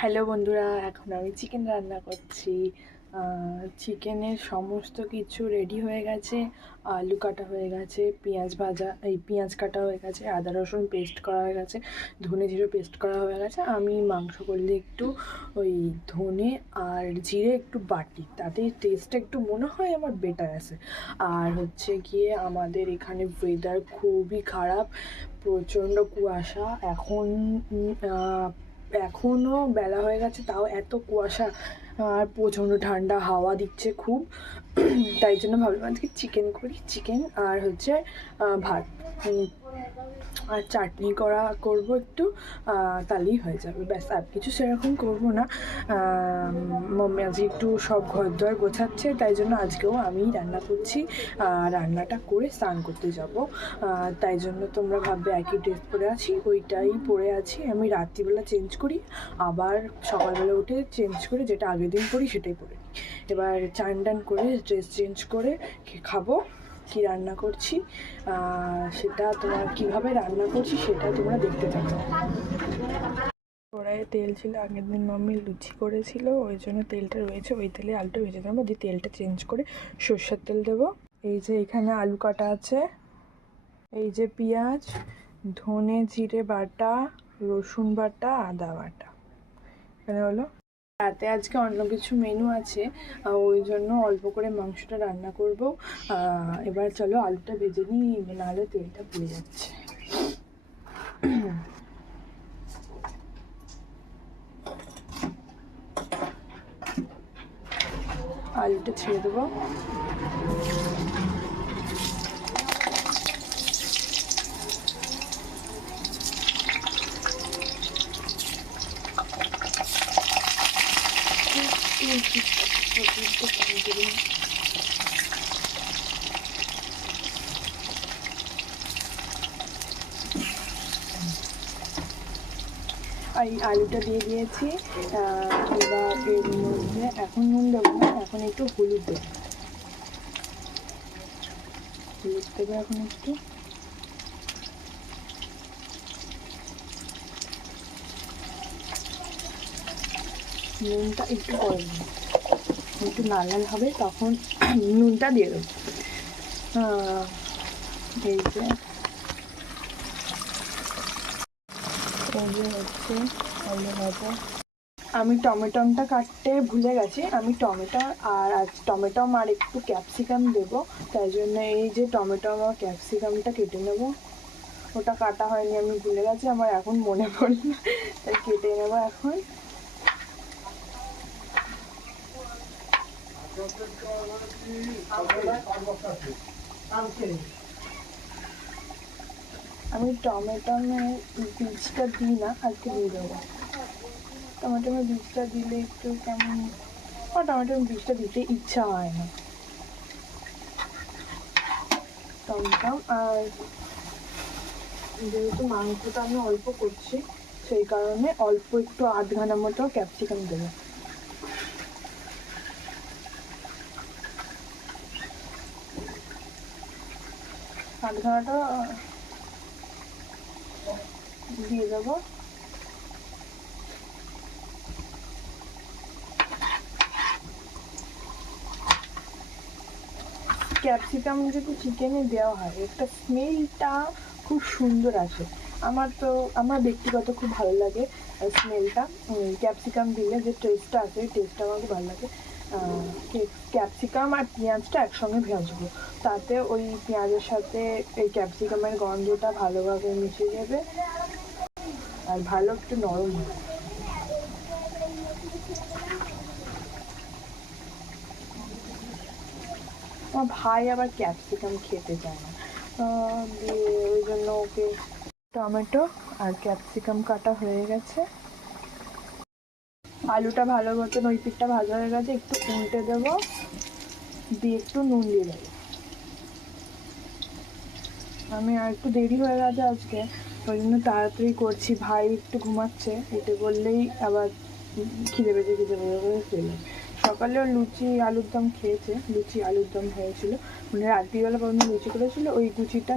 Hello বন্ধুরা, এখন আমি চিকেন রান্না করছি। চিকেনের সমস্ত কিছু রেডি হয়ে গেছে। আলু কাটা হয়ে গেছে, পেঁয়াজ কাটা হয়ে গেছে, আদা রসুন পেস্ট করা হয়ে গেছে, ধনে জিরে পেস্ট করা হয়ে গেছে। আমি মাংস করলে একটু ওই ধনে আর জিরে একটু বাটি, তাতে টেস্টটা একটু মনে হয় আমার বেটার আসে। আর হচ্ছে গিয়ে আমাদের এখানে ওয়েদার খুবই খারাপ, প্রচণ্ড কুয়াশা। এখনও বেলা হয়ে গেছে, তাও এত কুয়াশা আর প্রচণ্ড ঠান্ডা হাওয়া দিচ্ছে খুব। তাই জন্য ভাবলাম আজকে চিকেন করি, চিকেন আর হচ্ছে ভাত আর চাটনি করবো একটু, তাহলেই হয়ে যাবে। ব্যাস, আর কিছু সেরকম করবো না। মাম্মি আজকে একটু সব ঘরদোর গোছাচ্ছে, তাই জন্য আজকেও আমিই রান্না করছি। রান্নাটা করে স্নান করতে যাব, তাই জন্য তোমরা ভাববে একই ড্রেস পরে আছি, ওইটাই পরে আছি। আমি রাত্রিবেলা চেঞ্জ করি, আবার সকালবেলা উঠে চেঞ্জ করে যেটা আগের দিন পরি সেটাই পরে নিই। এবার চান টান করে ড্রেস চেঞ্জ করে খাবো। কি রান্না করছি সেটা কিভাবে রান্না করছি সেটা তোমরা দেখতে থাকো। কড়াইয়ে তেল ছিল, আগের দিন মাম্মি লুচি করেছিল, ওই জন্য তেলটা রয়েছে। ওই তেলে আলুটা ভেজে দেবো, দিয়ে তেলটা চেঞ্জ করে সর্ষের তেল দেবো। এই যে এখানে আলু কাটা আছে, এই যে পেঁয়াজ, ধনে জিরে বাটা, রসুন বাটা, আদা বাটা। এখানে হলো রাতে আজকে অন্য কিছু মেনু আছে, ওই জন্য অল্প করে মাংসটা রান্না করব। এবার চলো আলুটা ভেজে নিই, নাহলে তেলটা পুড়ে যাচ্ছে। আলুটা ছেড়ে দেবো। এই আলুটা দিয়ে দিয়েছি। এবার এর মধ্যে এখন নুন দেবো না, এখন একটু হলুদ দেবো। হলুদ দেবো এখন একটু। নুনটা একটু পরে দেবো, একটু লাল লাল হবে তখন নুনটা দিয়ে দেবো। এই যে হচ্ছে আলু ভাজা। আমি টমেটোটা কাটতে ভুলে গেছি, আমি টমেটো আর একটু ক্যাপসিকাম দেবো, তাই জন্য এই যে টমেটো আর ক্যাপসিকামটা কেটে নেবো। ওটা কাটা হয়নি, আমি ভুলে গেছি, আমার এখন মনে পড়লো, তাই কেটে নেবো এখন। আমি টমেটোমে বীজটা দিই না, আজকে দিয়ে দেবো। টমেটোমের বীজটা দিলে একটু কেমন, আমার টমেটোর বীজটা দিতে ইচ্ছা হয় না। টমেটো আর যেহেতু মাংসটা আমি অল্প করছি, সেই কারণে অল্প একটু আধ ঘন্টা মতো ক্যাপসিকাম দেবো। আধ ঘন্টাটা দিয়ে দেবো। ক্যাপসিকাম যদি চিকেনে দেওয়া হয়, একটা স্মেলটা খুব সুন্দর আসে। আমার ব্যক্তিগত খুব ভালো লাগে স্মেলটা। ক্যাপসিকাম দিলে যে টেস্টটা আসে, ওই টেস্টটা আমার খুব ভালো লাগে। ক্যাপসিকাম আর পেঁয়াজটা একসঙ্গে ভাজবো, তাতে ওই পেঁয়াজের সাথে এই ক্যাপসিকামের গন্ধটা ভালোভাবে মিশে যাবে আর ভালো একটু নরম হবে। আমার ভাই আবার ক্যাপসিকাম খেতে চায় না, দিয়ে ওই জন্য ওকে। টমেটো আর ক্যাপসিকাম কাটা হয়ে গেছে, আলুটা ভালো মতন ওই পিঠটা ভাজা হয়ে গেছে, একটু উল্টে দেবো, দিয়ে একটু নুন দিয়ে দেবো। আমি আর একটু দেরি হয়ে গেছে আজকে, ওই জন্য তাড়াতাড়ি করছি। ভাই একটু ঘুমাচ্ছে, এতে বললেই আবার খিদে পেতে করে ফেলে। সকালেও লুচি আলুর দম খেয়েছে, লুচি আলুর দম হয়েছিল, মানে রাত্রিবেলা পর্যন্ত লুচি করেছিল। ওই লুচিটা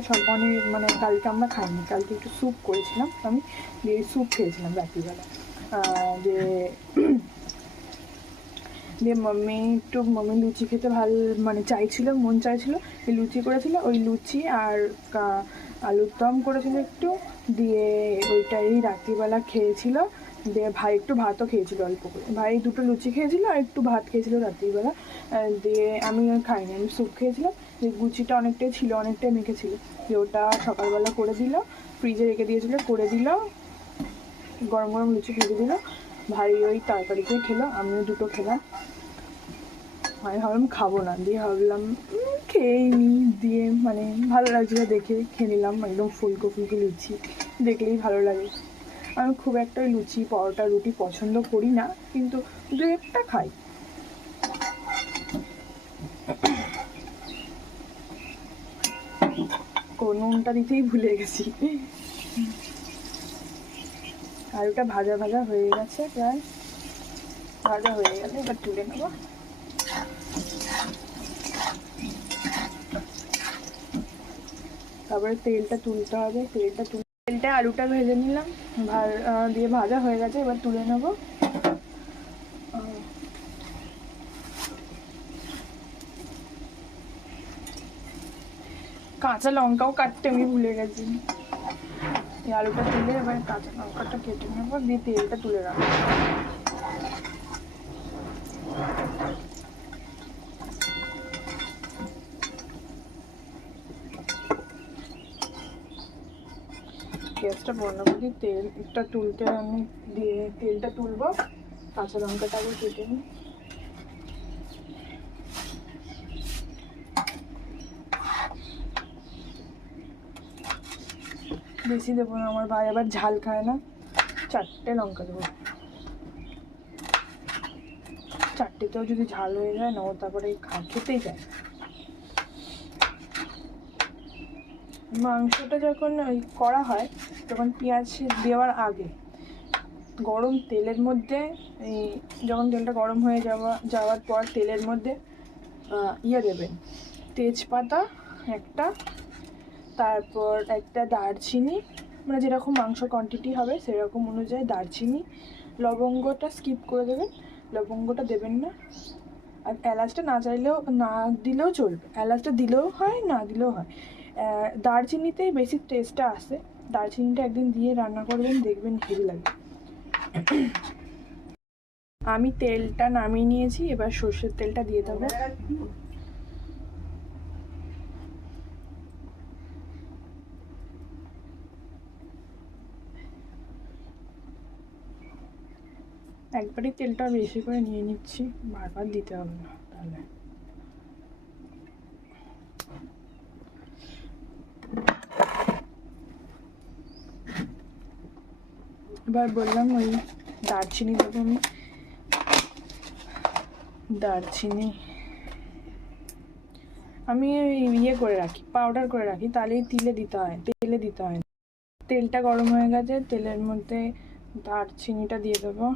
কালকে আমরা খাইনি, কালকে একটু স্যুপ করেছিলাম আমি, দিয়ে স্যুপ খেয়েছিলাম রাত্রিবেলা। যে দিয়ে মাম্মি লুচি খেতে মানে চাইছিল, মন চাইছিল, লুচি করেছিল, ওই লুচি আর আলুর দম করেছিল একটু, দিয়ে ওইটাই রাত্রিবেলা খেয়েছিল। দিয়ে ভাই একটু ভাতও খেয়েছিল অল্প করে, ভাই 2টো লুচি খেয়েছিল আর একটু ভাত খেয়েছিল রাত্রিবেলা। দিয়ে আমি খাইনি, আমি স্যুপ খেয়েছিলাম। যে লুচিটা অনেকটাই ছিল, অনেকটাই মেখেছিল, যে ওটা সকালবেলা করে দিল, ফ্রিজে রেখে দিয়েছিল, করে দিল, গরম গরম লুচি ভেজে দিল। ভাই ওই তরকারিতেই খেলো, আমিও 2টো খেলাম। আমি ভাবলাম খাবো না, দিয়ে ভাবলাম খেয়েই নিই, দিয়ে মানে ভালো লাগছিলো দেখে খেয়ে নিলাম। একদম ফুলকো ফুলকো লুচি দেখলেই ভালো লাগে। আমি খুব একটা লুচি পরোটা রুটি পছন্দ করি না, কিন্তু 2-1টা খাই। নুনটা দিতেই ভুলে গেছি। আলুটা ভাজা ভাজা হয়ে গেছে, প্রায় ভাজা হয়ে গেলে এবার তুলে নেবো। তারপরে তেলটা তুলতে হবে, তেলটা আলুটা ভেজে নিলাম, দিয়ে ভাজা হয়ে গেছে, এবার তুলে নেবো। কাঁচা লঙ্কাও কাটতে আমি ভুলে গেছি। এই আলুটা তুলে এবার কাঁচা লঙ্কাটা কেটে নেবো, দিয়ে তেলটা তুলে রাখবো। গ্যাসটা বন্ধ করে তেলটা তুলতে আমি দিয়ে তেলটা তুলবো, কাঁচা লঙ্কাটা আগে কেটে নিই। বেশি দেবো না, আমার ভাই আবার ঝাল খায় না, 4টে লঙ্কা দেবো। 4টেতেও যদি ঝাল হয়ে যায় না, ও তারপরে খেতেই যায়। মাংসটা যখন করা হয় তখন পেঁয়াজ দেওয়ার আগে গরম তেলের মধ্যে, যখন তেলটা গরম হয়ে যাওয়ার পর তেলের মধ্যে দেবেন, তেজপাতা একটা, তারপর একটা দারচিনি, মানে যেরকম মাংস কোয়ান্টিটি হবে সেরকম অনুযায়ী দারচিনি, লবঙ্গটা স্কিপ করে দেবেন, লবঙ্গটা দেবেন না। আর এলাচটা না চাইলেও না দিলেও চলবে, এলাচটা দিলেও হয় না দিলেও হয়। দারচিনিতেই বেশি টেস্টটা আসে, দারচিনিটা একদিন দিয়ে রান্না করবেন, দেখবেন হেভি লাগবে। আমি তেলটা নামিয়ে নিয়েছি, এবার সর্ষের তেলটা দিয়ে দেবো। একবারই তেলটা বেশি করে নিয়ে নিচ্ছি, বারবার দিতে হবে না তাহলে। এবার বললাম ওই দারচিনি দেবো আমি, দারচিনি আমি করে রাখি, পাউডার করে রাখি, তাহলেই তেলে দিতে হয় না। তেলটা গরম হয়ে গেছে, তেলের মধ্যে দারচিনিটা দিয়ে দেবো।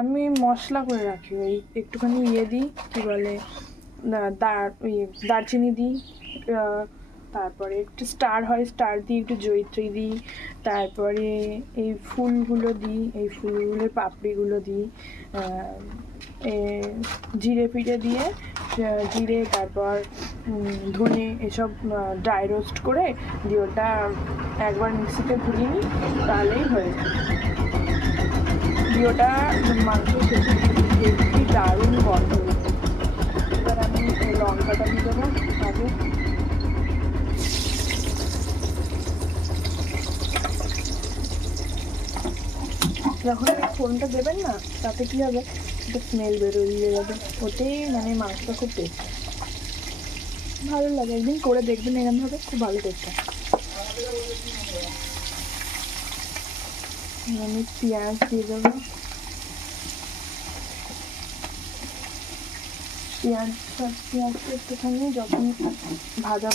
আমি মশলা করে রাখি, ওই একটুখানি দিই, কী বলে, দারচিনি দিই, তারপরে একটু স্টার দিই, একটু জয়িত্রী দিই, তারপরে এই ফুলগুলো দিই, এই ফুলগুলোর পাপড়িগুলো দিই, জিরে ফিরে দিয়ে, জিরে, তারপর ধনে, এসব ড্রাই রোস্ট করে দিয়ে ওটা একবার মিক্সিতে ঘুরিয়ে নিই, তাহলেই হয়ে যায়। দিয়ে ওটা মাংস শেষে হেভি দারুণ গন্ধ। এবার আমি লঙ্কাটা দিয়ে দেবো আগে, যখন এই ফোড়নটা দেবেন না, তাতে কী হবে, একটা স্মেল বেরোয় যাবে, ওতেই মানে মাংসটা খুব টেস্ট ভালো লাগে। একদিন করে দেখবেন এরকমভাবে, খুব ভালো টেস্ট হয়। আমি পেঁয়াজ দিয়ে দেবো, পেঁয়াজটা একটুখানি যখন ভাজা,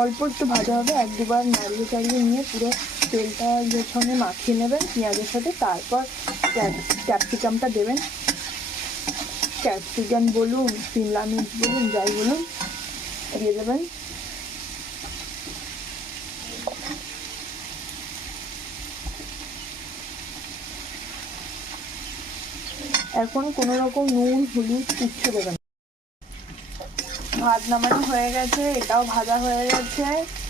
অল্প একটু ভাজা হবে, 1-2বার নাড়িয়ে চাড়িয়ে নিয়ে পুরো তেলটা এর সঙ্গে মাখিয়ে নেবেন পেঁয়াজের সাথে। তারপর ক্যাপসিকামটা দেবেন, ক্যাপসিকাম বলুন, শিমলা মির্চ বলুন, যাই বলুন, দিয়ে দেবেন। এখন কোনো রকম নুন হলুদ কিচ্ছু দেবে না। ভাত নামানো হয়ে গেছে, এটাও ভাজা হয়ে গেছে।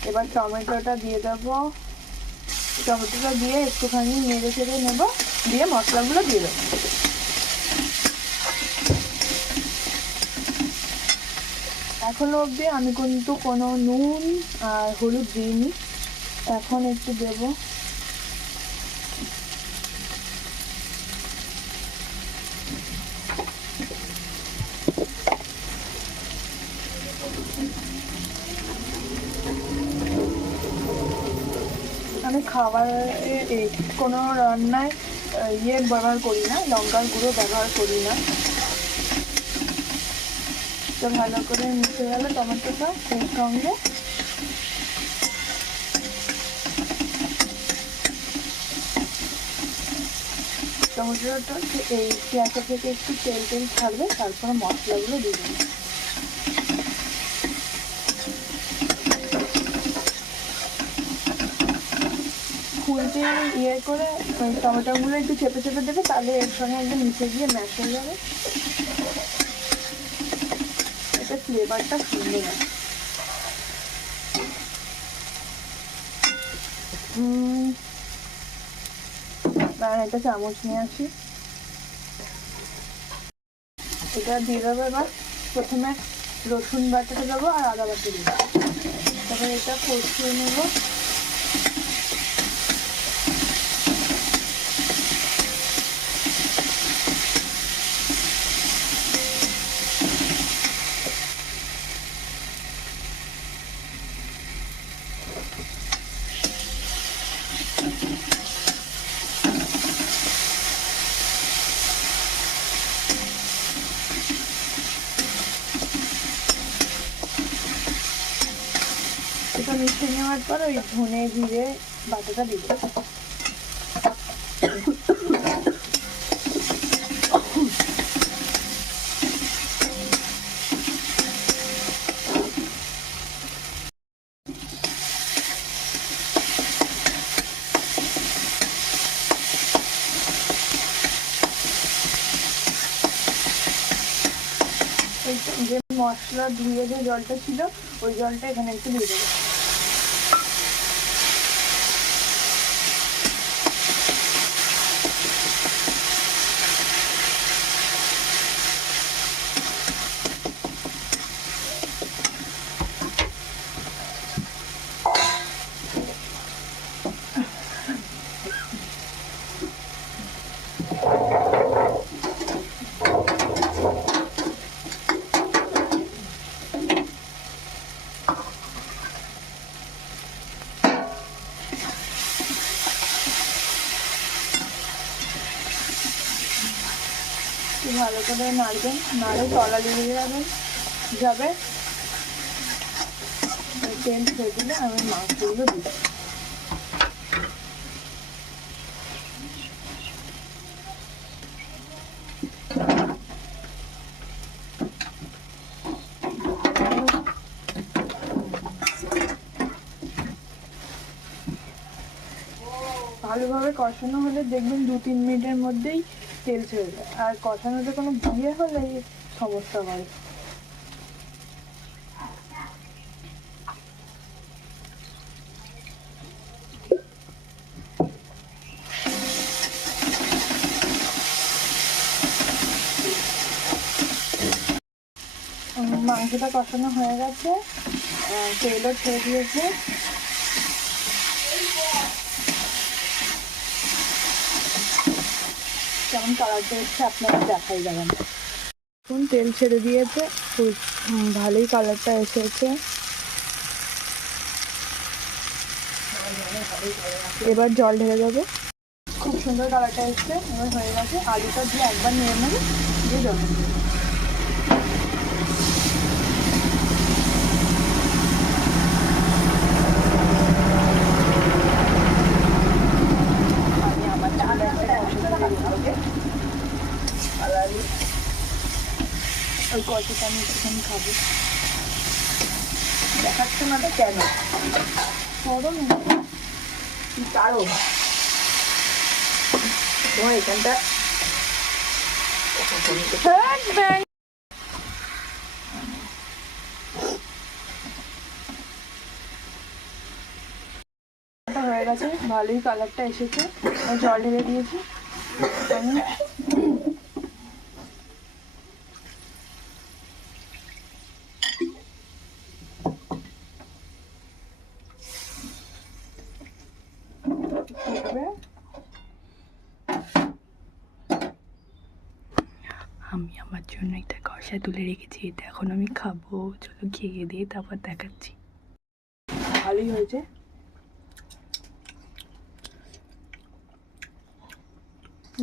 এবার টমেটোটা দিয়ে দেবো। টমেটোটা দিয়ে একটুখানি নেড়ে চেড়ে নেবো, দিয়ে মশলাগুলো দিয়ে দেবো। এখনো অবধি আমি কিন্তু কোনো নুন আর হলুদ দিইনি, এখন একটু দেবো। আমি খাবারে কোনো রান্নায় ব্যবহার করি না, লঙ্কার গুঁড়ো ব্যবহার করি না। তো ভালো করে মিশে গেল টমেটোটা এর সঙ্গে। টমেটোটা এই পেঁয়াজটা থেকে একটু তেল তেল ছাড়বে, তারপরে মশলাগুলো দিয়ে দেবো। খুলতে করে ওই টমেটোগুলো একটু চেপে চেপে দেবে, তাহলে এর সঙ্গে একদম মিশে গিয়ে ম্যাশ হয়ে যাবে। এটা ফ্লেভারটা সুন্দর হয়। একটা চামচ নিয়ে আসি, এটা দিয়ে দেবো। এবার প্রথমে রসুন বাটাটা দেবো আর আদা বাটা দেবো, তারপরে এটা কষিয়ে নেবো। এটা মিশিয়ে নেওয়ার পর ওই ধনে জিরে বাটাটা দিয়ে দেবো। যে মশলা ধুয়ে যে জলটা ছিল ওই জলটা এখানে একটু দিয়ে দেবো। ভালো করে নাড়বেন, নাড়ে তলা দিয়ে যাবে। তেল ছেড়ে দিলে আমি মাছগুলো দিই। ভালোভাবে কষানো হলে দেখবেন 2-3 মিনিটের মধ্যেই তেল ছেড়ে যায়। আর কষানোতে কোনো বিয়ে হলে সমস্যা হয়। মাংসটা কষানো হয়ে গেছে, তেলও ছেড়ে দিয়েছে। কেমন কালারটা এসছে আপনারা দেখাই যাবেন। এখন তেল ছেড়ে দিয়েছে, ভালোই কালারটা এসেছে। এবার জল ঢেলে দেবো। খুব সুন্দর কালারটা এসছে, এবার হয়ে গেছে। আলুটা দিয়ে একবার নেড়ে নেবে, দিয়ে জল দেবে। ওই কষাটা আমি একটুখানি খাবো। দেখাচ্ছে না তো কেন? করো না, পারো। তোমার এখানটা হয়ে গেছে, ভালোই কালারটা এসেছে। জল ঢেলে দিয়েছি আমি। আমি আমার জন্য একটা কষা তুলে রেখেছি, এটা এখন আমি খাবো। চলো খেয়ে দিয়ে তারপর দেখাচ্ছি। ভালোই হয়েছে।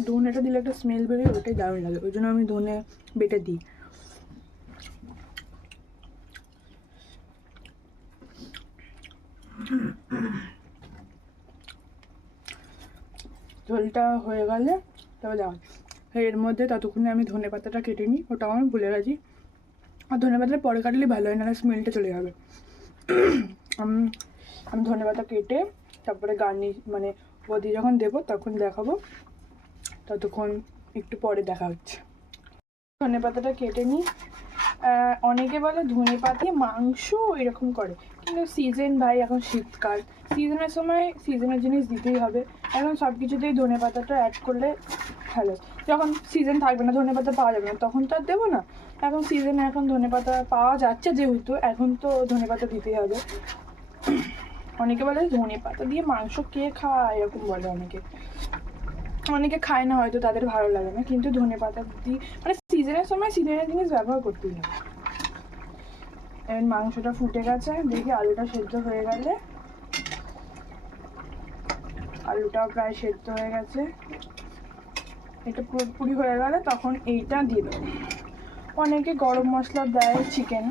ধনেটা দিলে একটা স্মেল বেরোয়, ওটাই দারুণ লাগে, ওই জন্য আমি ধনে বেটে দিই। ঝোলটা হয়ে গেলে তবে দাও, এর মধ্যে ততক্ষণে আমি ধনে পাতাটা কেটে নিই, ওটাও আমি ভুলে গেছি। আর ধনে পাতাটা পরে কাটলে ভালো হয়, না স্মেলটা চলে যাবে। আমি ধনে পাতা কেটে তারপরে গার্নিশ মানে বদি যখন দেবো তখন দেখাবো, ততক্ষণ একটু পরে দেখা হচ্ছে। ধনে পাতাটা কেটে নিই। অনেকে বলে ধনে পাতা মাংস এরকম করে, কিন্তু সিজন ভাই, এখন শীতকাল, সিজনের সময় সিজনের জিনিস দিতেই হবে। এখন সব কিছুতেই ধনে পাতাটা অ্যাড করলে ভালো। যখন সিজন থাকবে না, ধনে পাতা পাওয়া যাবে না, তখন তো আর দেবো না। এখন সিজনে এখন ধনে পাতা পাওয়া যাচ্ছে যেহেতু, এখন তো ধনে পাতা দিতেই হবে। অনেকে বলে ধনে পাতা দিয়ে মাংস কে খায়, এরকম বলে অনেকে। অনেকে খায় না, হয়তো তাদের ভালো লাগে না, কিন্তু ধনে পাতা দিয়ে মানে সিজনের সময় সিজনের জিনিস ব্যবহার করতেই হবে। এবার মাংসটা ফুটে গেছে, দেখি আলুটা সেদ্ধ হয়ে গেলে, আলুটাও প্রায় সেদ্ধ হয়ে গেছে, এটা পুরোপুরি হয়ে গেলে তখন এইটা দিয়ে দেবো। অনেকে গরম মশলা দেয় চিকেন,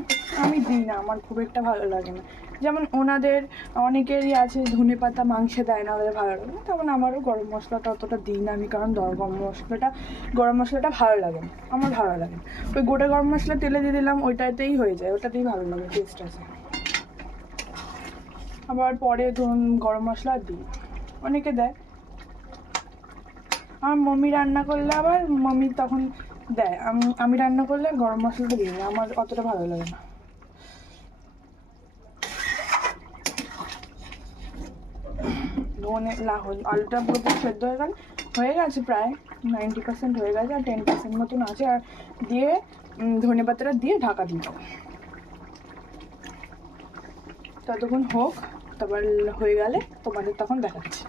আমি দিই না, আমার খুব একটা ভালো লাগে না। যেমন ওনাদের অনেকেরই আছে ধনে পাতা মাংসে দেয় না, ওদের ভালো লাগে না, তেমন আমারও গরম মশলাটা অতটা দিই না আমি, কারণ গরম মশলাটা ভালো লাগে না, আমার ভালো লাগে না। ওই গোটা গরম মশলা তেলে দিয়ে দিলাম, ওইটাতেই হয়ে যায়, ওটাতেই ভালো লাগে, টেস্ট আছে। আবার পরে ধরুন গরম মশলা দিই, অনেকে দেয়। আমার মাম্মি রান্না করলে আবার মাম্মি তখন দেয়, আমি রান্না করলে গরম মশলাটা দিই না, আমার অতটা ভালো লাগে না। আলুটা পুরোপুরি সেদ্ধ হয়ে গেছে প্রায় 90% হয়ে গেছে, আর 10% মতন আছে। আর দিয়ে ধনে পাতাটা দিয়ে ঢাকা দিয়ে দেবো, ততক্ষণ হোক। তারপর হয়ে গেলে তোমাদের তখন দেখাচ্ছি।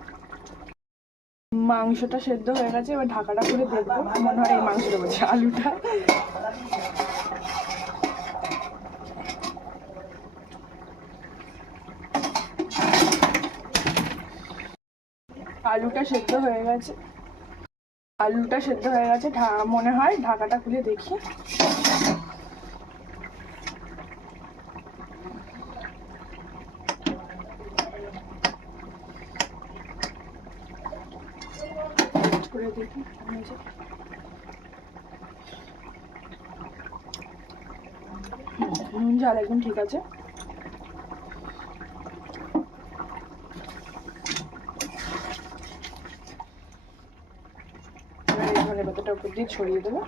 মাংসটা সেদ্ধ হয়ে গেছে, এবার ঢাকাটা খুলে দেখবো, মনে হয় এই মাংসটা বলছে আলুটা সেদ্ধ হয়ে গেছে, মনে হয়। ঢাকাটা খুলে দেখি, করে দেখি নুন ঝাল একদম ঠিক আছে। ধনে পাতাটা উপর দিয়ে ছড়িয়ে দেবো,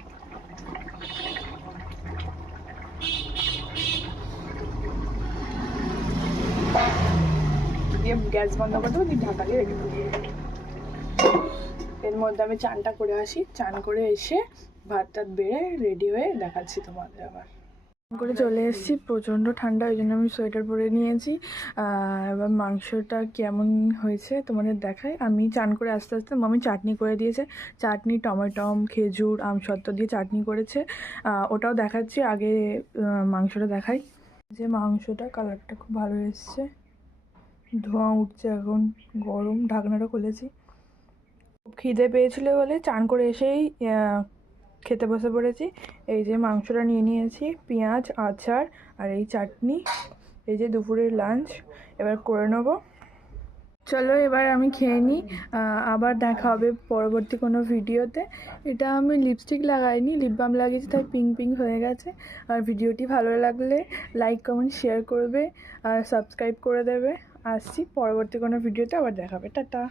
দিয়ে গ্যাস বন্ধ করে দেবো, দিয়ে ঢাকা দিয়ে রেখে দেবো। এর মধ্যে আমি চানটা করে আসি, চান করে এসে ভাত টাত বেড়ে রেডি হয়ে দেখাচ্ছি তোমাদের। আবার করে চলে এসেছি, প্রচণ্ড ঠান্ডা, ওই জন্য আমি সোয়েটার পরে নিয়েছি। এবার মাংসটা কেমন হয়েছে তোমাদের দেখাই। আমি চান করে আস্তে আস্তে মামি চাটনি করে দিয়েছে, চাটনি টমেটম খেজুর আমসত্ত্ব দিয়ে চাটনি করেছে, ওটাও দেখাচ্ছি। আগে মাংসটা দেখাই। যে মাংসটা কালারটা খুব ভালো এসছে, ধোঁয়া উঠছে, এখন গরম, ঢাকনাটা খুলেছি। খিদে পেয়েছিল বলে চান করে এসেই খেতে বসে পড়েছি। এই যে মাংসটা নিয়ে নিয়েছি, পেঁয়াজ আচার আর এই চাটনি, এই যে দুপুরের লাঞ্চ এবার করে নেবো। চলো এবার আমি খেয়ে নিই, আবার দেখা হবে পরবর্তী কোনো ভিডিওতে। এটা আমি লিপস্টিক লাগাইনি, লিপ বাম লাগিয়েছি, তাই পিঙ্ক পিঙ্ক হয়ে গেছে। আর ভিডিওটি ভালো লাগলে লাইক কমেন্ট শেয়ার করবে আর সাবস্ক্রাইব করে দেবে। আসছি পরবর্তী কোনো ভিডিওতে, আবার দেখাবে। টাটা।